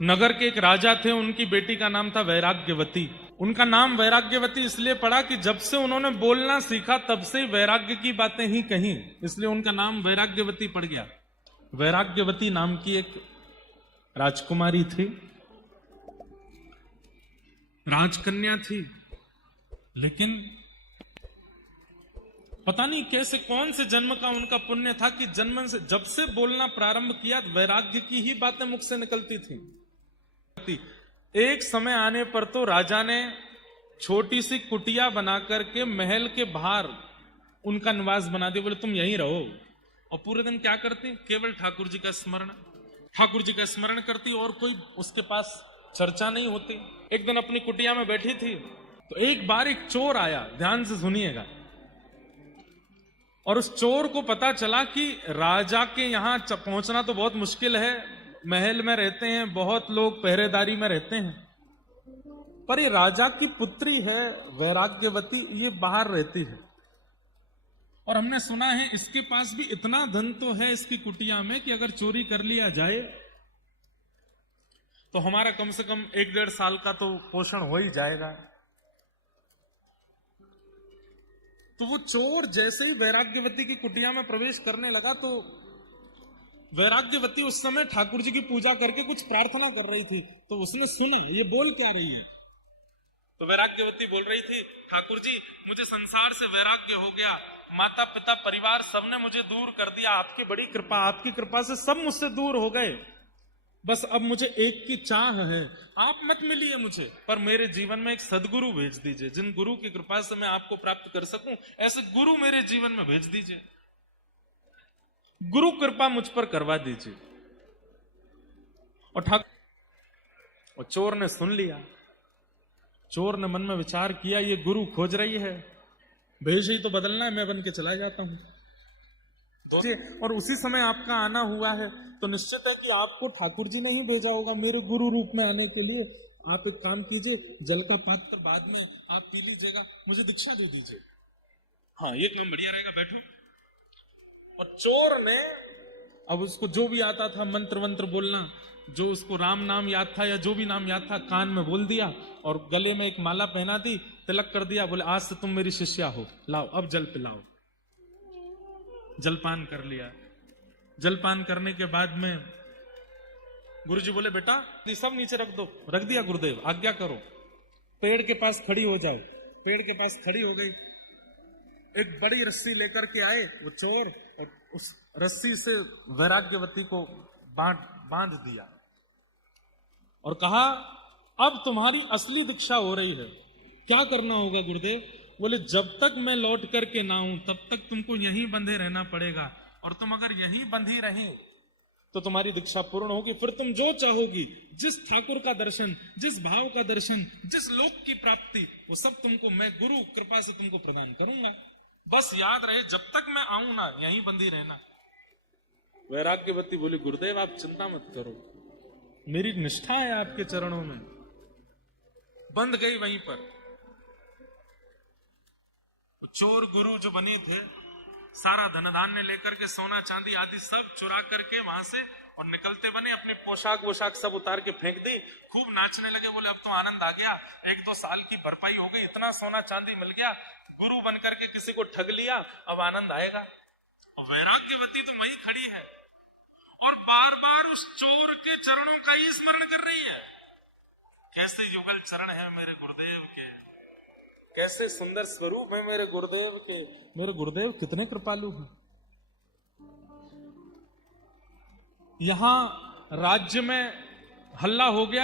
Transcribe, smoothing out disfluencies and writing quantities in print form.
नगर के एक राजा थे, उनकी बेटी का नाम था वैराग्यवती। उनका नाम वैराग्यवती इसलिए पड़ा कि जब से उन्होंने बोलना सीखा तब से ही वैराग्य की बातें ही कही, इसलिए उनका नाम वैराग्यवती पड़ गया। वैराग्यवती नाम की एक राजकुमारी थी, राजकन्या थी, लेकिन पता नहीं कैसे कौन से जन्म का उनका पुण्य था कि जन्म से जब से बोलना प्रारंभ किया वैराग्य की ही बातें मुख से निकलती थी। एक समय आने पर तो राजा ने छोटी सी कुटिया बना करके महल के बाहर उनका निवास बना दिया। बोले तुम यहीं रहो, और पूरे दिन क्या करती? केवल ठाकुर जी का स्मरण, ठाकुर जी का स्मरण करती, और कोई उसके पास चर्चा नहीं होती। एक दिन अपनी कुटिया में बैठी थी तो एक बार एक चोर आया, ध्यान से सुनिएगा, और उस चोर को पता चला कि राजा के यहां पहुंचना तो बहुत मुश्किल है, महल में रहते हैं, बहुत लोग पहरेदारी में रहते हैं, पर ये राजा की पुत्री है वैराग्यवती, ये बाहर रहती है, और हमने सुना है इसके पास भी इतना धन तो है इसकी कुटिया में कि अगर चोरी कर लिया जाए तो हमारा कम से कम 1-1.5 साल का तो पोषण हो ही जाएगा। तो वो चोर जैसे ही वैराग्यवती की कुटिया में प्रवेश करने लगा तो वैराग्यवती उस समय ठाकुर जी की पूजा करके कुछ प्रार्थना कर रही थी, तो उसने सुना ये बोल क्या रही है। तो वैराग्यवती बोल रही थी, ठाकुर जी मुझे संसार से वैराग्य हो गया, माता पिता परिवार सबने मुझे दूर कर दिया, आपकी बड़ी कृपा, आपकी कृपा से सब मुझसे दूर हो गए, बस अब मुझे एक की चाह है, आप मत मिलिए मुझे, पर मेरे जीवन में एक सदगुरु भेज दीजिए, जिन गुरु की कृपा से मैं आपको प्राप्त कर सकूं, ऐसे गुरु मेरे जीवन में भेज दीजिए, गुरु कृपा मुझ पर करवा दीजिए। और चोर ने सुन लिया। चोर ने मन में विचार किया, ये गुरु खोज रही है, भेष ही तो बदलना है, मैं बन के चला जाता हूं, और उसी समय आपका आना हुआ है तो निश्चित है कि आपको ठाकुर जी ने ही भेजा होगा मेरे गुरु रूप में आने के लिए। आप एक काम कीजिए, जल का पात्र बाद में आप पी लीजिएगा, मुझे दीक्षा दे दीजिए। हाँ, ये काम बढ़िया रहेगा, बैठो। और चोर ने अब उसको जो भी आता था मंत्र वंत्र बोलना, जो उसको राम नाम याद था या जो भी नाम याद था कान में बोल दिया, और गले में एक माला पहना दी, तिलक कर दिया, बोले आज से तुम मेरी शिष्या हो, लाओ अब जल पिलाओ। जलपान कर लिया। जलपान करने के बाद में गुरुजी बोले बेटा ये सब नीचे रख दो, रख दिया गुरुदेव, आज्ञा करो, पेड़ के पास खड़ी हो जाओ। पेड़ के पास खड़ी हो गई, एक बड़ी रस्सी लेकर के आए वो चोर, और उस रस्सी से वैराग्यवती को बांध दिया और कहा अब तुम्हारी असली दीक्षा हो रही है, क्या करना होगा गुरुदेव? बोले जब तक मैं लौट करके ना आऊं तब तक तुमको यहीं बंधे रहना पड़ेगा, और तुम अगर यहीं बंधी रहे तो तुम्हारी दीक्षा पूर्ण होगी, फिर तुम जो चाहोगी, जिस ठाकुर का दर्शन, जिस भाव का दर्शन, जिस लोक की प्राप्ति, वो सब तुमको मैं गुरु कृपा से तुमको प्रदान करूंगा, बस याद रहे जब तक मैं आऊं ना यहीं बंधी रहना। वैराग्यवती बोली गुरुदेव आप चिंता मत करो, मेरी निष्ठा है आपके चरणों में। बंध गई वहीं पर। चोर गुरु जो बनी थे सारा धन धान्य लेकर के, सोना चांदी आदि सब चुरा करके वहां से, और निकलते बने, अपने पोशाक वोशाक सब उतार के फेंक दी, खूब नाचने लगे। बोले अब तो आनंद आ गया, 1-2 साल की भरपाई हो गई, इतना सोना चांदी मिल गया, गुरु बनकर के किसी को ठग लिया, अब आनंद आएगा। और वैराग्यवती तो वहीं खड़ी है और बार बार उस चोर के चरणों का ही स्मरण कर रही है। कैसे युगल चरण है मेरे गुरुदेव के, कैसे सुंदर स्वरूप है मेरे गुरुदेव के, मेरे गुरुदेव कितने कृपालु हैं। यहां राज्य में हल्ला हो गया।